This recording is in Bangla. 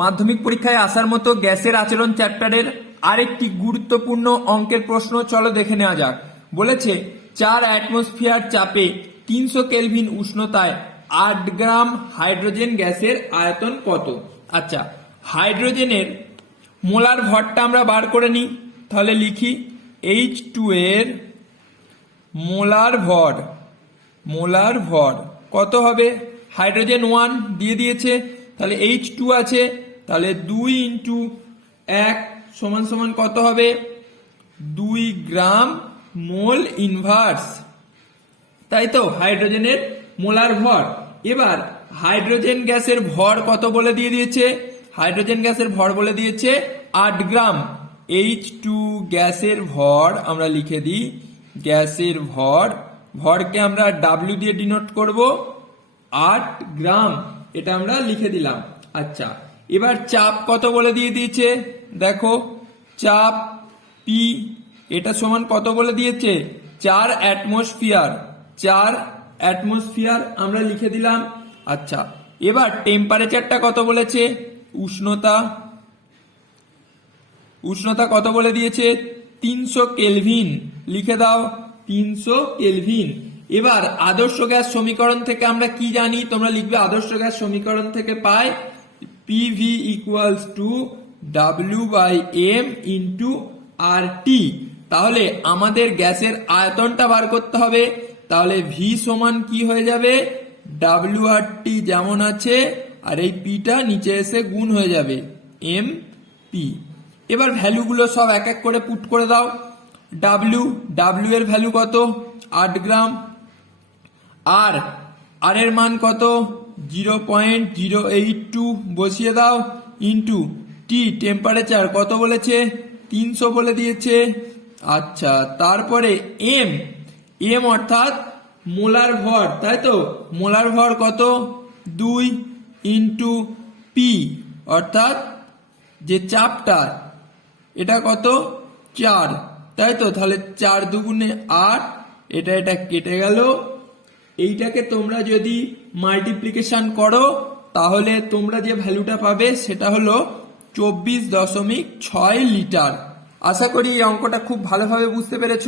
মাধ্যমিক পরীক্ষায় আসার মতো গ্যাসের আচরণ চ্যাপ্টারের আরেকটি গুরুত্বপূর্ণ অঙ্কের প্রশ্ন, চলো দেখে নেওয়া যাক। বলেছে, চার অ্যাটমসফিয়ার চাপে তিনশো কেলভিন উষ্ণতায় আট গ্রাম হাইড্রোজেন গ্যাসের আয়তন কত? আচ্ছা হাইড্রোজেনের মোলার ভরটা আমরা বার করে নিই। তাহলে লিখি এইচ টু এর মোলার ভর মোলার ভর কত হবে? হাইড্রোজেন ওয়ান দিয়ে দিয়েছে, তাহলে এইচ টু আছে তাহলে দুই ইন্টু এক সমান সমান কত হবে? দুই গ্রাম মোল ইনভার্স। তাই তো? হাইড্রোজেনের মোলার ভর। এবার হাইড্রোজেন গ্যাসের ভর কত বলে দিয়ে দিয়েছে? হাইড্রোজেন গ্যাসের ভর বলে দিয়েছে আট গ্রাম। এইচ টু গ্যাসের ভর আমরা লিখে দিই। গ্যাসের ভর, ভরকে আমরা ডাব্লিউ দিয়ে ডিনোট করব। আট গ্রাম। এটা আমরা লিখে দিলাম। আচ্ছা। এবার চাপ কত বলে দিয়ে দিয়েছে? দেখো, চাপ পি এটা সমান কত বলে দিয়েছে? চার অ্যাটমসফিয়ার চার অ্যাটমসফিয়ার আমরা লিখে দিলাম। আচ্ছা এবার টেম্পারেচারটা কত বলেছে? উষ্ণতা উষ্ণতা কত বলে দিয়েছে? তিনশো কেলভিন, লিখে দাও, তিনশো কেলভিন। এবার আদর্শ গ্যাস সমীকরণ থেকে আমরা কি জানি? তোমরা লিখবে আদর্শ গ্যাস সমীকরণ থেকে পাই PV equals to W by M into R T তাহলে আমাদের গ্যাসের আয়তনটা বার করতে হবে। তাহলে ভি সমান কি হয়ে যাবে? ডাব্লিউ আর টি যেমন আছে, আর এই পিটা নিচে এসে গুণ হয়ে যাবে এম পি এবার ভ্যালুগুলো সব এক এক করে পুট করে দাও। ডাব্লিউ ডাব্লিউ এর ভ্যালু কত? আট গ্রাম। আর আর এর মান কত? Zero point zero eight two বসিয়ে দাও। ইন্টু টি টেম্পারেচার কত বলেছে? তিনশো বলে দিয়েছে। আচ্ছা তারপরে এম এম অর্থাৎ মোলার ভর, তাই তো? মোলার ভর কত? দুই ইন্টু পি অর্থাৎ যে চাপটা, এটা কত? চার। তাই তো? তাহলে চার দুগুণে আট, এটা এটা কেটে গেল এইটাকে তোমরা যদি মাল্টিপ্লিকেশন করো, তাহলে তোমরা যে ভ্যালুটা পাবে সেটা হলো চব্বিশ দশমিক ছয় লিটার। আশা করি এই অঙ্কটা খুব ভালোভাবে বুঝতে পেরেছ।